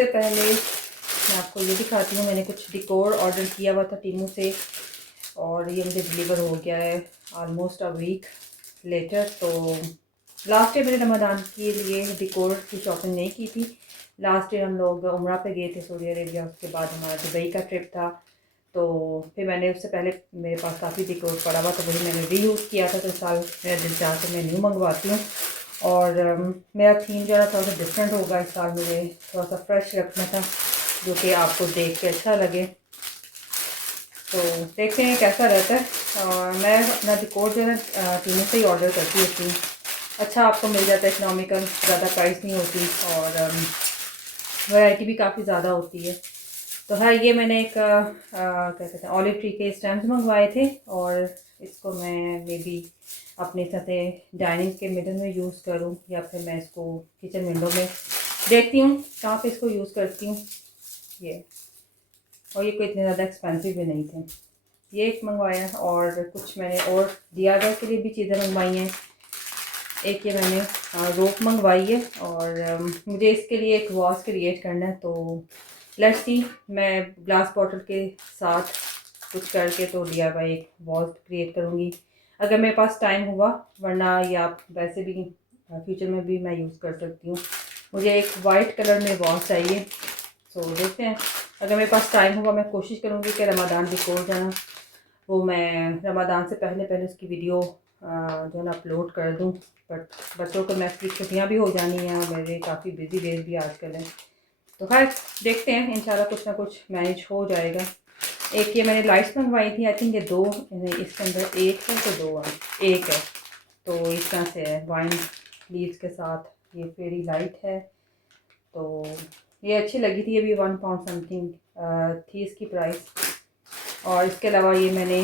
सबसे पहले मैं आपको ये दिखाती हूँ, मैंने कुछ डिकोर ऑर्डर किया हुआ था टीमू से और ये मुझे डिलीवर हो गया है ऑलमोस्ट अ वीक लेटर। तो लास्ट ईयर मैंने रमज़ान के लिए डिकोर की शॉपिंग नहीं की थी। लास्ट ईयर हम लोग उम्रा पे गए थे सऊदी अरेबिया, उसके बाद हमारा दुबई का ट्रिप था। तो फिर मैंने उससे पहले मेरे पास काफ़ी डिकोर पड़ा हुआ, तो वही मैंने रीयूज़ किया था। तो इस साल मेरा दिल चाह के मैं न्यू मंगवाती हूँ और मेरा थीम जो है थोड़ा सा डिफरेंट होगा इस साल। मुझे थोड़ा सा फ्रेश रखना था जो कि आपको देख के अच्छा लगे। तो देखते हैं कैसा रहता है। और मैं अपना डिकोर जो है टीमू से ही ऑर्डर करती होती हूँ। अच्छा आपको मिल जाता है, इकनॉमिकल, ज़्यादा प्राइस नहीं होती और वैरायटी भी काफ़ी ज़्यादा होती है। तो है ये मैंने एक क्या कहते हैं ऑलिव ट्री के स्टेम्स मंगवाए थे और इसको मैं मे बी अपने साथ डाइनिंग के मिडल में यूज़ करूँ या फिर मैं इसको किचन विंडो में देखती हूँ कहाँ पे इसको यूज़ करती हूँ। ये और ये कोई इतने ज़्यादा एक्सपेंसिव भी नहीं थे। ये एक मंगवाया और कुछ मैंने और DIY के लिए भी चीज़ें मंगवाई हैं। एक ये मैंने रोप मंगवाई है और मुझे इसके लिए एक वॉज क्रिएट करना है। तो लेट्स सी, मैं ग्लास बॉटल के साथ कुछ करके तो DIY एक वॉज क्रिएट करूँगी अगर मेरे पास टाइम हुआ, वरना ये आप वैसे भी फ्यूचर में भी मैं यूज़ कर सकती हूँ। मुझे एक वाइट कलर में वॉज चाहिए। तो देखते हैं, अगर मेरे पास टाइम हुआ मैं कोशिश करूँगी कि रमज़ान डिकोर जो है ना वो मैं रमज़ान से पहले पहले उसकी वीडियो जो है ना अपलोड कर दूँ। बट बच्चों को मैथ की छुट्टियाँ भी हो जानी हैं और मेरे काफ़ी बिजी डेज भी आजकल है। तो खैर देखते हैं, इंशाल्लाह कुछ ना कुछ मैनेज हो जाएगा। एक ये मैंने लाइट्स मंगवाई थी, आई थिंक ये 2 इसके अंदर एक है तो 2 है, एक है। तो इस तरह से है वाइन लीव्स के साथ, ये फेरी लाइट है। तो ये अच्छी लगी थी, ये भी 1 पाउंड समथिंग थी इसकी प्राइस। और इसके अलावा ये मैंने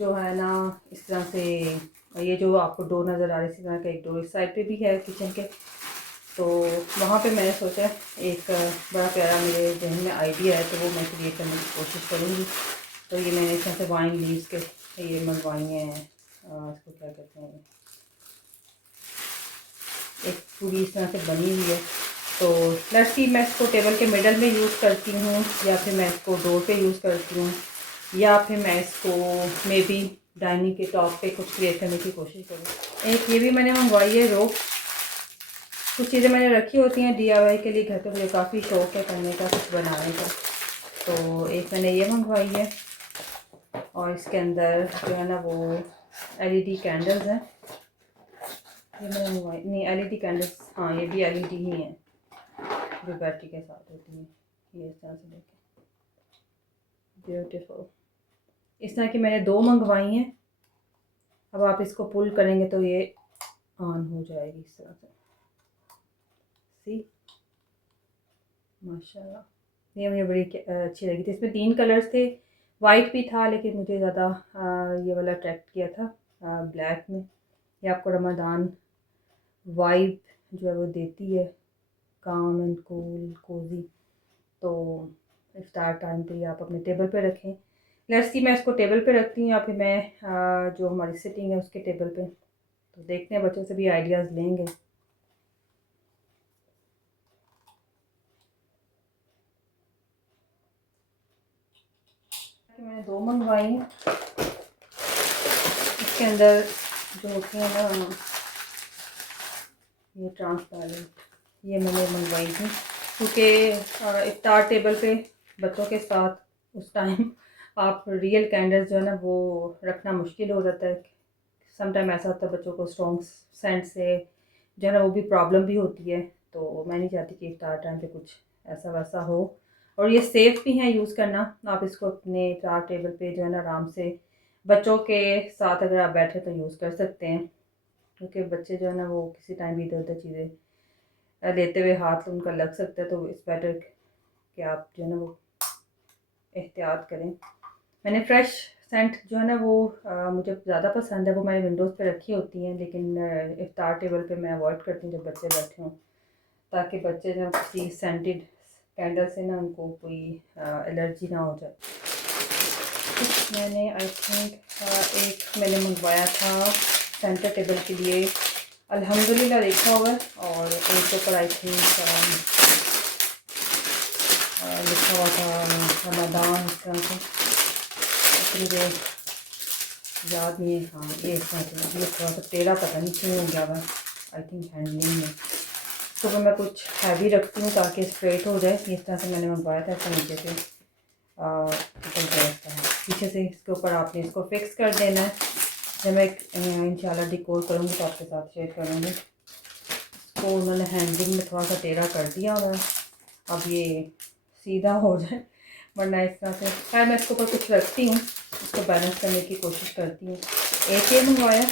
जो है ना इस तरह से ये जो आपको डोर नज़र आ रही है इसी तरह का एक डोर इस साइड पे भी है किचन के। तो वहाँ पे मैंने सोचा एक बड़ा प्यारा मेरे जहन में आइडिया है, तो वो मैं क्रिएट करने की कोशिश करूँगी। तो ये मैंने इस तरह से वाइन लीव्स के ये मंगवाई हैं, इसको क्या कहते हैं, एक पूरी इस तरह से बनी हुई है। तो लेट्स सी, मैं इसको टेबल के मिडल में यूज़ करती हूँ या फिर मैं इसको डोर पे यूज़ करती हूँ या फिर मैं इसको मे बी डाइनिंग के टॉप पे कुछ क्रिएट करने की कोशिश करूँ। एक ये भी मैंने मंगवाई है रोप। कुछ चीज़ें मैंने रखी होती हैं DIY के लिए घर पे, मुझे काफ़ी शौक है करने का, कुछ बनाने का। तो एक मैंने ये मंगवाई है और इसके अंदर जो है ना वो LED कैंडल्स हैं। ये मैंने मंगवाई नहीं, LED कैंडल्स, हाँ ये भी LED ही हैं जो बैटरी के साथ होती हैं। ये इस तरह से देखें, ब्यूटीफुल। इस तरह की मैंने 2 मंगवाई हैं। अब आप इसको पुल करेंगे तो ये ऑन हो जाएगी इस तरह से, सी माशाल्लाह। ये मुझे बड़ी अच्छी लगी थी। इसमें 3 कलर्स थे, वाइट भी था लेकिन मुझे ज़्यादा ये वाला अट्रैक्ट किया था ब्लैक में। ये आपको रमज़ान वाइब जो है वो देती है, काम एंड कूल कोजी। तो इफ्तार टाइम पे आप अपने टेबल पे रखें। लेट्स सी, मैं इसको टेबल पे रखती हूँ या फिर मैं जो हमारी सिटिंग है उसके टेबल पे। तो देखते हैं, बच्चों से भी आइडियाज़ लेंगे। मैंने 2 मंगवाई हैं। इसके अंदर जो होती हैं ना ये ट्रांसपेरेंट, ये मैंने मंगवाई थी क्योंकि इफ्तार टेबल पे बच्चों के साथ उस टाइम आप रियल कैंडल्स जो है ना वो रखना मुश्किल हो जाता है। समटाइम ऐसा होता है बच्चों को स्ट्रॉन्ग सेंट से जो है ना वो भी प्रॉब्लम भी होती है। तो मैं नहीं चाहती कि इफ्तार टाइम पे कुछ ऐसा वैसा हो। और ये सेफ़ भी है यूज़ करना। आप इसको अपने इफ्तार टेबल पे जो है ना आराम से बच्चों के साथ अगर आप बैठे तो यूज़ कर सकते हैं, क्योंकि बच्चे जो है ना वो किसी टाइम भी इधर उधर चीज़ें लेते हुए हाथ उनका लग सकता है। तो इट्स बेटर कि आप जो है ना वो एहतियात करें। मैंने फ्रेश सेंट जो है ना वो मुझे ज़्यादा पसंद है, वो मैंने विंडोज़ पे रखी होती हैं, लेकिन इफ्तार टेबल पे मैं अवॉइड करती हूँ जब बच्चे बैठे हों, ताकि बच्चे जो किसी सेंटेड कैंडल से ना उनको कोई एलर्जी ना हो जाए। मैंने आई थिंक एक मैंने मंगवाया था सेंटर टेबल के लिए, अल्हम्दुलिल्लाह देखा होगा। और एक ऊपर आई थिंक लिखा हुआ था रमदान, इस तरह से मुझे याद नहीं है। हाँ ये इस तरह से, ये थोड़ा सा टेढ़ा पता नहीं क्यों हो गया हुआ, आई थिंक हैंडलिंग में। तो मैं कुछ हैवी रखती हूँ ताकि स्ट्रेट हो जाए। इस तरह से मैंने मंगवाया था, इसका नीचे से निकल जाता है पीछे से। इसके ऊपर आपने इसको फिक्स कर देना है। जब मैं इंशाल्लाह डिकोर करूँगी तो आपके साथ शेयर करूँगी। इसको उन्होंने हैंडलिंग में थोड़ा सा टेढ़ा कर दिया हुआ है, अब ये सीधा हो जाए, वरना इस तरह से। खैर मैं इसके ऊपर कुछ रखती हूँ, इसको बैलेंस करने की कोशिश करती हूँ। एक ये मंगवाया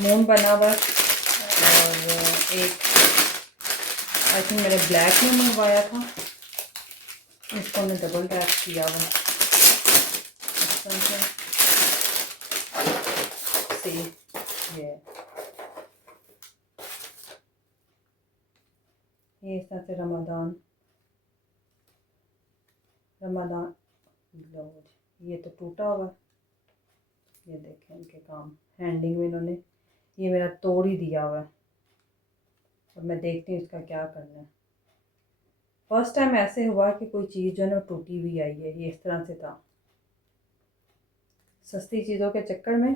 मून बना हुआ, और एक आई थिंक मैंने ब्लैक में मंगवाया था, इसको हमने डबल रैप किया हुआ इस तरह से। ये इस तरह से रमदान ये तो टूटा हुआ, ये देखें इनके काम हैंडलिंग में इन्होंने ये मेरा तोड़ ही दिया हुआ है। अब मैं देखती हूँ इसका क्या करना है। फर्स्ट टाइम ऐसे हुआ कि कोई चीज़ जो है ना टूटी हुई आई है, ये इस तरह से था। सस्ती चीज़ों के चक्कर में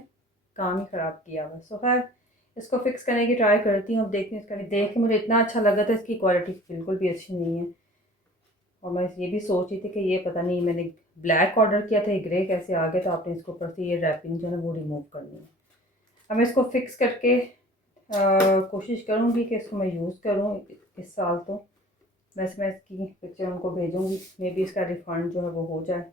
काम ही ख़राब किया हुआ। सो खैर इसको फिक्स करने की ट्राई करती हूँ। अब देखती हूँ, इसका देख के मुझे इतना अच्छा लगा था, इसकी क्वालिटी बिल्कुल भी अच्छी नहीं है। और मैं ये भी सोच रही थी कि ये पता नहीं, मैंने ब्लैक ऑर्डर किया था, ये ग्रे कैसे आ गया, तो आपने इसको ऊपर से ये रैपिंग जो है ना वो रिमूव करनी है। अब मैं इसको फिक्स करके कोशिश करूँगी कि इसको मैं यूज़ करूँ इस साल। तो वैसे मैं इसकी पिक्चर उनको भेजूँगी, मे बी इसका रिफ़ंड जो है वो हो जाए।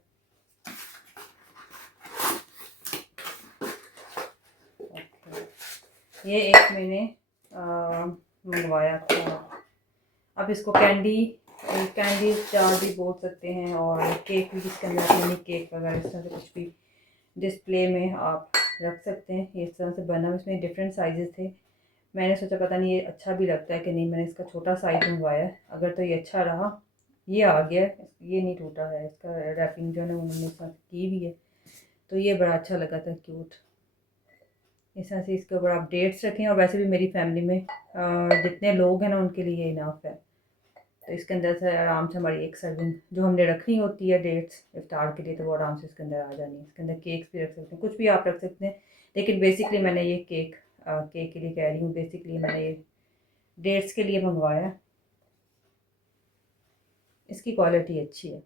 ये एक मैंने मंगवाया था। अब इसको कैंडी जार भी बोल सकते हैं, और केक भी, जिसके अंदर मिनी केक वगैरह इस तरह से कुछ भी डिस्प्ले में आप रख सकते हैं। ये इस तरह से बना, इसमें डिफरेंट साइजेस थे। मैंने सोचा पता नहीं ये अच्छा भी लगता है कि नहीं, मैंने इसका छोटा साइज़ मंगवाया है। अगर तो ये अच्छा रहा, ये आ गया, ये नहीं टूटा है, इसका रैपिंग जो है ना उन्होंने इस तरह से की भी है, तो ये बड़ा अच्छा लगा था, क्यूट। इस तरह से इसके ऊपर आप डेट्स रखें, और वैसे भी मेरी फैमिली में जितने लोग हैं ना उनके लिए इनफ है। तो इसके अंदर से आराम से हमारी एक सर्विंग जो हमने रखनी होती है डेट्स इफ्तार के लिए, तो वो आराम से इसके अंदर आ जानी है। इसके अंदर केक्स भी रख सकते हैं, कुछ भी आप रख सकते हैं, लेकिन बेसिकली मैंने ये केक के लिए कह रही हूँ। बेसिकली मैंने ये डेट्स के लिए मंगवाया, इसकी क्वालिटी अच्छी है।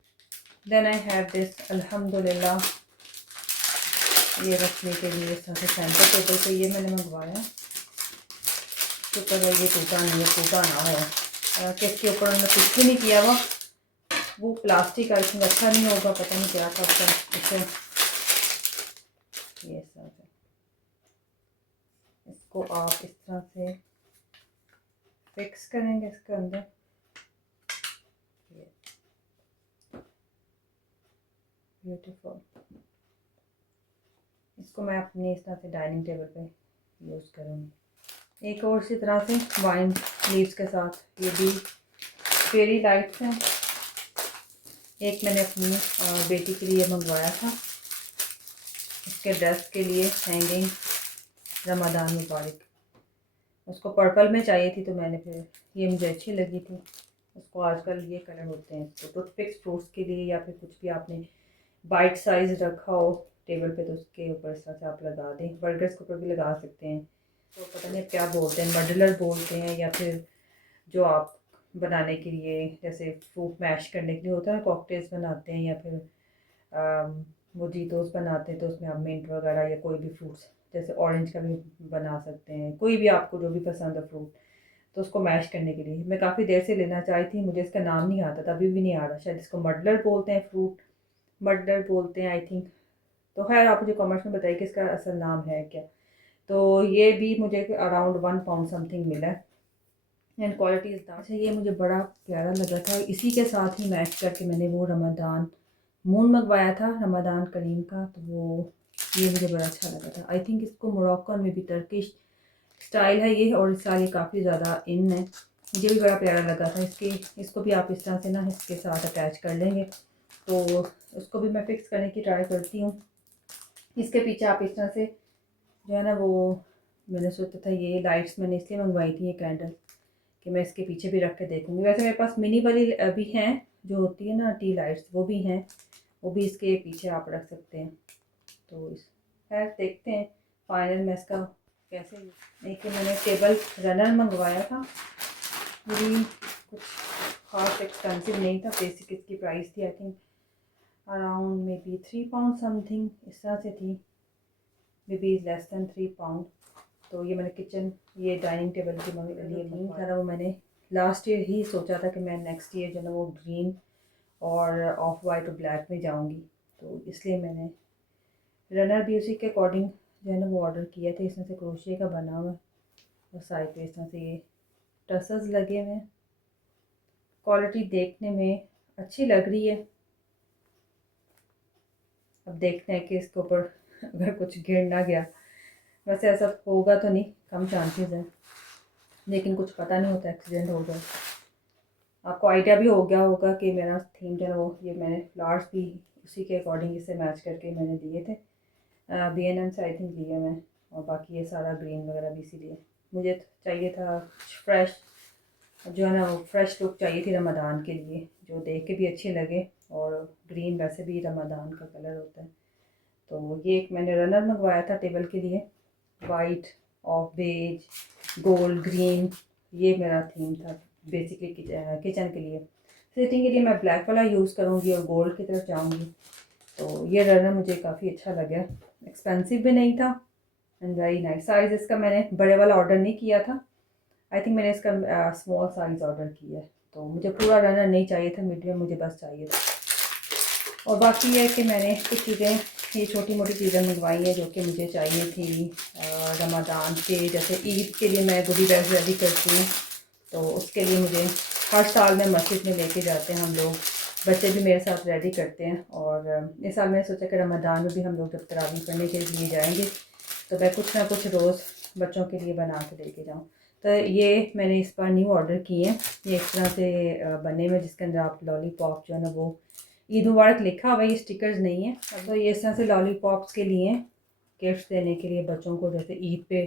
देन आई हैव दिस, अल्हम्दुलिल्लाह, ये रखने के लिए इस तरह से सेंटर टेबल पे ये मैंने मंगवाया। शुक्र है ये टूटा नहीं है, टूटा ना हो कि इसके ऊपर उन्होंने कुछ भी नहीं किया हुआ। वो प्लास्टिक आई थिंक अच्छा नहीं होगा, पता नहीं क्या था उसका। इसे ये इस तरह से इसको आप इस तरह से फिक्स करेंगे इसके अंदर। ब्यूटीफुल। इसको मैं अपनी इस तरह से डाइनिंग टेबल पे यूज़ करूँगी। एक और इसी तरह से वाइन लीव्स के साथ, ये भी फेरी लाइट्स हैं। एक मैंने अपनी बेटी के लिए मंगवाया था, उसके ड्रेस के लिए हैंगिंग, रमदान मुबारक। उसको पर्पल में चाहिए थी, तो मैंने फिर ये मुझे अच्छी लगी थी। उसको आजकल ये कलर होते हैं, इसको टूथपिक्स फ्रूट्स के लिए, या फिर कुछ भी आपने बाइट साइज़ रखा हो टेबल पे, तो उसके ऊपर इस तरह से आप लगा दें। बर्गर्स के ऊपर भी लगा सकते हैं। तो पता नहीं क्या बोलते हैं, मडलर बोलते हैं, या फिर जो आप बनाने के लिए, जैसे फ्रूट मैश करने के लिए होता है ना, कॉकटेल्स बनाते हैं, या फिर मोजीटोस बनाते हैं, तो उसमें आप मिंट वगैरह या कोई भी फ्रूट्स, जैसे ऑरेंज का भी बना सकते हैं, कोई भी आपको जो भी पसंद है फ्रूट, तो उसको मैश करने के लिए मैं काफ़ी देर से लेना चाही थी, मुझे इसका नाम नहीं आता था, अभी भी नहीं आ रहा। शायद इसको मडलर बोलते हैं, फ्रूट मडलर बोलते हैं आई थिंक। तो खैर आप मुझे कमेंट्स में बताइए कि इसका असल नाम है क्या। तो ये भी मुझे अराउंड 1 पाउंड समथिंग मिला है, एंड क्वालिटी इज़ अच्छा। ये मुझे बड़ा प्यारा लगा था, इसी के साथ ही मैच करके मैंने वो रमदान मून मंगवाया था, रमदान करीम का, तो वो ये मुझे बड़ा अच्छा लगा था। आई थिंक इसको मोरक्कन में भी टर्किश स्टाइल है ये, और इस साल ये काफ़ी ज़्यादा इन है, मुझे भी बड़ा प्यारा लगा था। इसको भी आप इस तरह से ना इसके साथ अटैच कर लेंगे, तो उसको भी मैं फिक्स करने की ट्राई करती हूँ। इसके पीछे आप इस तरह से जो है ना, वो मैंने सोचा था ये लाइट्स मैंने इसलिए मंगवाई थी, ये कैंडल, कि मैं इसके पीछे भी रख के देखूँगी। वैसे मेरे पास मिनी वाली भी हैं जो होती है ना टी लाइट्स, वो भी हैं, वो भी इसके पीछे आप रख सकते हैं। तो इस खैर देखते हैं फाइनल में इसका कैसे। एक मैंने टेबल रनर मंगवाया था, पूरी कुछ खास एक्सपेंसिव नहीं था, बेसिक इसकी प्राइस थी I think around may be £3 something इस तरह से थी, मे बी लेस दैन £3। तो ये मैंने किचन ये डाइनिंग टेबल के लिए नहीं था वो मैंने लास्ट ईयर ही सोचा था कि मैं नेक्स्ट ईयर जो है वो ग्रीन और ऑफ वाइट और ब्लैक में जाऊंगी, तो इसलिए मैंने रनर भी उसी के अकॉर्डिंग जो है ना वो ऑर्डर किया था। इसमें से क्रोशिया का बना हुआ है और साइड पे इस तरह से ये टसल्स लगे हुए हैं। क्वालिटी देखने में अच्छी लग रही है, अब देखते हैं कि इसके ऊपर अगर कुछ गिर ना गया, वैसे ऐसा होगा तो नहीं, कम चांसेस हैं, लेकिन कुछ पता नहीं होता, एक्सीडेंट हो जाए। आपको आइडिया भी हो गया होगा कि मेरा थीम जो है वो ये मैंने फ्लावर्स भी उसी के अकॉर्डिंग इसे मैच करके मैंने दिए थे, B&M से आई थिंक लिए मैं, और बाकी ये सारा ग्रीन वगैरह भी इसीलिए मुझे चाहिए था फ्रेश, जो है ना वो फ्रेश लुक चाहिए थी रमज़ान के लिए, जो देख के भी अच्छी लगे, और ग्रीन वैसे भी रमज़ान का कलर होता है। तो ये एक मैंने रनर मंगवाया था टेबल के लिए, white off beige gold green, ये मेरा थीम था बेसिकली किचन के लिए। सिटिंग के लिए मैं ब्लैक वाला यूज़ करूँगी और गोल्ड की तरफ जाऊँगी। तो ये रनर मुझे काफ़ी अच्छा लगा, एक्सपेंसिव भी नहीं था एंड वेरी नाइस। साइज़ इसका मैंने बड़े वाला ऑर्डर नहीं किया था, आई थिंक मैंने इसका स्मॉल साइज़ ऑर्डर किया है। तो मुझे पूरा रनर नहीं चाहिए था, मीडियम मुझे बस चाहिए था। और बाकी ये है कि मैंने कुछ चीज़ें ये छोटी मोटी चीज़ें मंगवाई हैं जो कि मुझे चाहिए थी रमज़ान के, जैसे ईद के लिए मैं गोदी बैग रेडी करती हूँ, तो उसके लिए मुझे हर साल में मस्जिद में लेके जाते हैं हम लोग, बच्चे भी मेरे साथ रेडी करते हैं। और इस साल मैंने सोचा कि रमज़ान में भी हम लोग जब तरावी पढ़ने के लिए जाएंगे तो मैं कुछ ना कुछ रोज़ बच्चों के लिए बना के लेके जाऊँ। तो ये मैंने इस बार न्यू ऑर्डर किए हैं, ये एक तरह से बने हुए जिसके अंदर आप लॉलीपॉप जो है ना वो ईद मुबारक लिखा हुआ, ये स्टिकर्स नहीं है। तो ये इस तरह से लॉलीपॉप्स के लिए गिफ्ट देने के लिए बच्चों को, जैसे ईद पे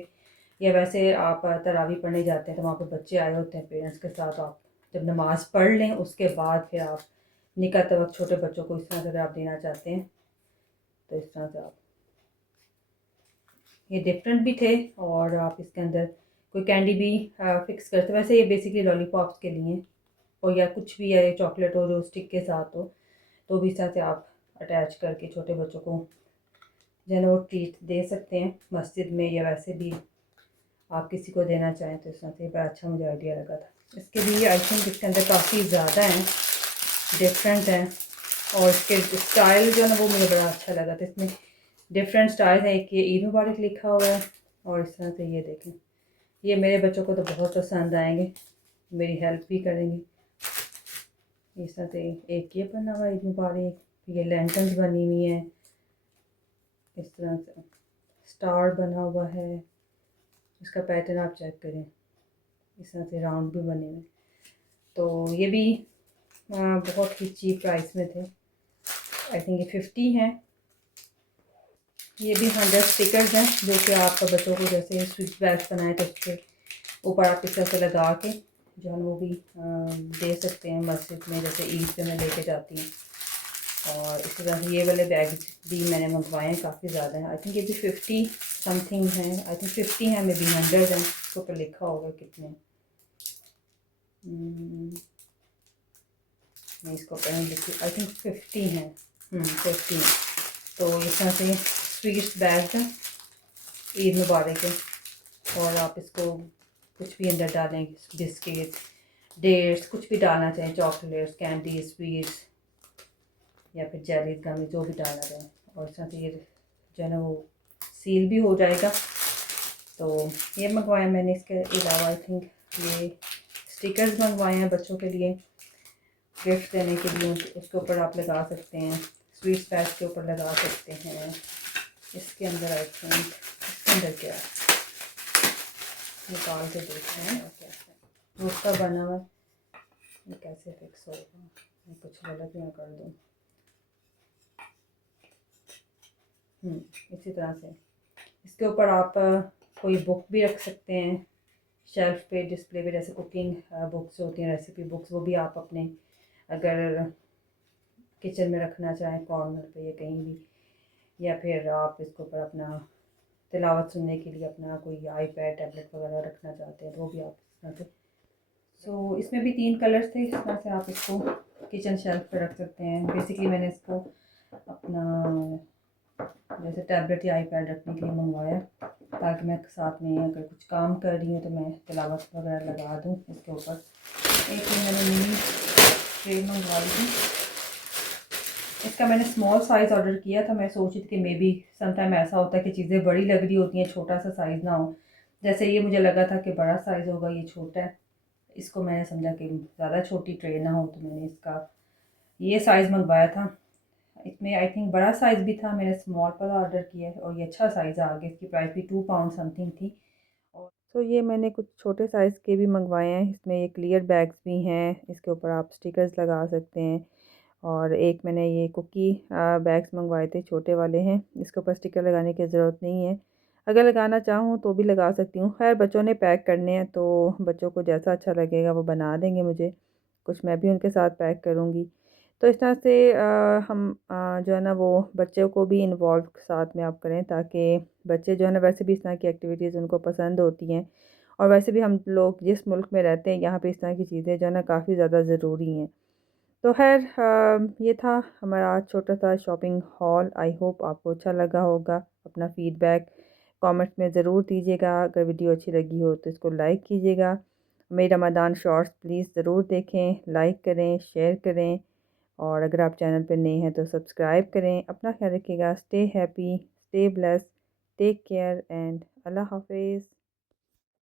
या वैसे आप तरावी पढ़ने जाते हैं तो वहाँ पे बच्चे आए होते हैं पेरेंट्स के साथ, आप जब नमाज़ पढ़ लें उसके बाद फिर आप निकाहते वक्त छोटे बच्चों को इस तरह से अगर आप देना चाहते हैं तो इस तरह से आप, ये डिफरेंट भी थे और आप इसके अंदर कोई कैंडी भी फिक्स करते। वैसे ये बेसिकली लॉलीपॉप्स के लिए और या कुछ भी है चॉकलेट हो जो स्टिक के साथ हो, तो भी इस तरह से आप अटैच करके छोटे बच्चों को जो है ना वो ट्रीट दे सकते हैं मस्जिद में, या वैसे भी आप किसी को देना चाहें तो इस तरह से बड़ा अच्छा मुझे आइडिया लगा था। इसके भी आई थिंक इसके अंदर काफ़ी ज़्यादा हैं, डिफरेंट हैं, और इसके स्टाइल जो है ना वो मुझे बड़ा अच्छा लगा था। इसमें डिफरेंट स्टाइल है, एक ये ईद मुबारक लिखा हुआ है और इस तरह से ये देखें, ये मेरे बच्चों को तो बहुत पसंद आएंगे, मेरी हेल्प भी करेंगे। इस तरह से एक ये बना हुआ ईद मुबारक, ये लैंटर्न्स बनी हुई हैं, इस तरह से स्टार बना हुआ है, इसका पैटर्न आप चेक करें, इस तरह से राउंड भी बने हुए। तो ये भी बहुत ही चीप प्राइस में थे, आई थिंक ये 50 हैं। ये भी 100 स्टिकर्स हैं जो कि आपका बच्चों को जैसे स्विच बैग्स बनाए तो उसके ऊपर आप इस तरह से लगा के जो है वो भी दे सकते हैं मस्जिद में, जैसे ईद पे मैं लेके जाती हूँ। और इसी तरह से ये वाले बैग भी मैंने मंगवाए हैं, काफ़ी ज़्यादा हैं, आई थिंक ये भी 50 समथिंग हैं, आई थिंक 50 हैं, मे बी 100 हैं, इसके ऊपर लिखा होगा कितने। नहीं इसको ऊपर नहीं लिखी, आई थिंक 50 हैं, 50। तो इस तरह से स्वीट्स बैग है ईद मुबारक है, और आप इसको कुछ भी अंदर डालेंगे, बिस्किट डेट्स कुछ भी डालना चाहें, चॉकलेट्स कैंडी स्वीट्स या फिर जेली गम जो भी डालना चाहें, और इस तरह से ये जो है ना वो सील भी हो जाएगा। तो ये मंगवाया मैंने, इसके अलावा आई थिंक ये स्टिकर्स मंगवाए हैं बच्चों के लिए गिफ्ट देने के लिए, उसके ऊपर आप लगा सकते हैं, स्वीट्स पैक के ऊपर लगा सकते हैं। इसके अंदर आई थिंक इसके अंदर क्या है निकाल के देखते हैं क्या है, उसका बना हुआ ये कैसे फिक्स होगा, मैं कुछ गलत ना कर दूँ। इसी तरह से इसके ऊपर आप कोई बुक भी रख सकते हैं शेल्फ पे डिस्प्ले पे, जैसे कुकिंग बुक्स होती हैं रेसिपी बुक्स, वो भी आप अपने अगर किचन में रखना चाहें कॉर्नर पे या कहीं भी, या फिर आप इसके ऊपर अपना तिलावत सुनने के लिए अपना कोई आईपैड टैबलेट वगैरह रखना चाहते हैं तो वो भी आप इस तरह से। सो इसमें भी 3 कलर्स थे, इस तरह से आप इसको किचन शेल्फ पे रख सकते हैं। बेसिकली मैंने इसको अपना जैसे टैबलेट या आईपैड रखने के लिए मंगवाया, ताकि मैं साथ में अगर कुछ काम कर रही हूँ तो मैं तिलावत वगैरह लगा दूँ इसके ऊपर। एक मैंने मिनी ट्रे मंगवाई थी, इसका मैंने स्मॉल साइज़ ऑर्डर किया था। मैं सोच रही थी कि मे बी समटाइम ऐसा होता है कि चीज़ें बड़ी लग रही होती हैं, छोटा सा साइज़ ना हो। जैसे ये मुझे लगा था कि बड़ा साइज़ होगा, ये छोटा है। इसको मैंने समझा कि ज़्यादा छोटी ट्रे ना हो, तो मैंने इसका ये साइज़ मंगवाया था। इसमें आई थिंक बड़ा साइज़ भी था, मैंने स्मॉल पर ऑर्डर किया है और ये अच्छा साइज़ आ गया। इसकी प्राइस भी 2 पाउंड समथिंग थी। और तो ये मैंने कुछ छोटे साइज़ के भी मंगवाए हैं। इसमें ये क्लियर बैग्स भी हैं, इसके ऊपर आप स्टिकर्स लगा सकते हैं। और एक मैंने ये कुकी बैग्स मंगवाए थे, छोटे वाले हैं, इसके ऊपर स्टिकर लगाने की ज़रूरत नहीं है। अगर लगाना चाहूँ तो भी लगा सकती हूँ। खैर बच्चों ने पैक करने हैं तो बच्चों को जैसा अच्छा लगेगा वो बना देंगे मुझे, कुछ मैं भी उनके साथ पैक करूँगी। तो इस तरह से हम जो है ना वो बच्चों को भी इन्वॉल्व साथ में आप करें, ताकि बच्चे जो है ना वैसे भी इस तरह की एक्टिविटीज़ उनको पसंद होती हैं। और वैसे भी हम लोग जिस मुल्क में रहते हैं यहाँ पे इस तरह की चीज़ें जो है ना काफ़ी ज़्यादा ज़रूरी हैं। तो खैर ये था हमारा आज छोटा सा शॉपिंग हॉल। आई होप आपको अच्छा लगा होगा। अपना फ़ीडबैक कमेंट्स में ज़रूर दीजिएगा। अगर वीडियो अच्छी लगी हो तो इसको लाइक कीजिएगा। मेरी रमज़ान शॉर्ट्स प्लीज़ ज़रूर देखें, लाइक करें, शेयर करें। और अगर आप चैनल पर नए हैं तो सब्सक्राइब करें। अपना ख्याल रखिएगा। Stay happy, stay blessed, take care and अल्लाह हाफिज़।